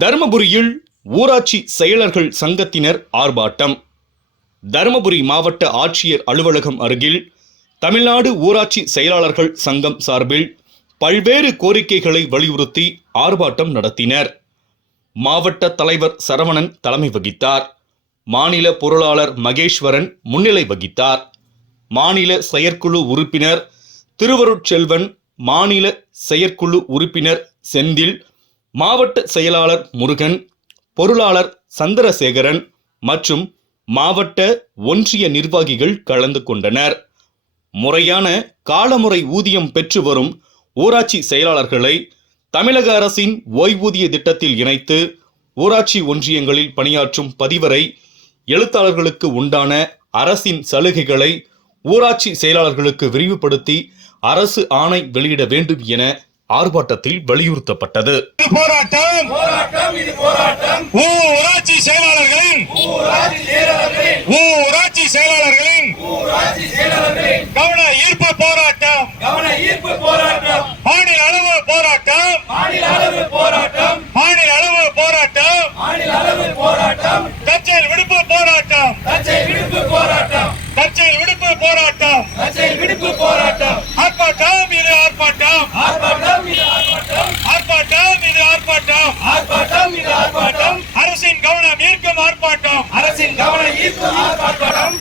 தருமபுரியில் ஊராட்சி செயலர்கள் சங்கத்தினர் ஆர்ப்பாட்டம். தருமபுரி மாவட்ட ஆட்சியர் அலுவலகம் அருகில் தமிழ்நாடு ஊராட்சி செயலாளர்கள் சங்கம் சார்பில் பல்வேறு கோரிக்கைகளை வலியுறுத்தி ஆர்ப்பாட்டம் நடத்தினர். மாவட்ட தலைவர் சரவணன் தலைமை வகித்தார். மாநில பொருளாளர் மகேஸ்வரன் முன்னிலை வகித்தார். மாநில செயற்குழு உறுப்பினர் திருவருட்செல்வன் மாநில செயற்குழு உறுப்பினர் செந்தில் மாவட்ட செயலாளர் முருகன் பொருளாளர் சந்திரசேகரன் மற்றும் மாவட்ட ஒன்றிய நிர்வாகிகள் கலந்து கொண்டனர். முறையான காலமுறை ஊதியம் பெற்று வரும் ஊராட்சி செயலாளர்களை தமிழக அரசின் ஓய்வூதிய திட்டத்தில் இணைத்து ஊராட்சி ஒன்றியங்களில் பணியாற்றும் பதிவரை எழுத்தாளர்களுக்கு உண்டான அரசின் சலுகைகளை ஊராட்சி செயலாளர்களுக்கு விரிவுபடுத்தி அரசு ஆணை வெளியிட வேண்டும் என ஆர்ப்பாட்டத்தில் வலியுறுத்தப்பட்டது. இது போராட்டம். போராட்டம் இது போராட்டம். ஊராட்சி செயலாளர்களின். ஊராட்சி செயலாளர்களின். கவன ஈர்ப்பு போராட்டம். கவன ஈர்ப்பு போராட்டம். மாநில அளவு போராட்டம். மாநில அளவு போராட்டம். மாநில அளவு போராட்டம். மாநில அளவு போராட்டம். தற்செயல் விடுப்பு போராட்டம். விடுப்பு போராட்டம். தற்செயல் விடுப்பு போராட்டம். தச்சை விடுப்பு போராட்டம். ஆர்ப்பாட்டம் இது ஆர்ப்பாட்டம். ஆர்ப்பாட்டம் இது ஆர்ப்பாட்டம் ஆர்ப்பாட்டம் இது ஆர்ப்பாட்டம் ஆர்ப்பாட்டம் இது ஆர்ப்பாட்டம் அரசின் கவனம் ஈர்க்கும் ஆர்ப்பாட்டம் அரசின் கவன ஈர்ப்பு ஆர்ப்பாட்டம்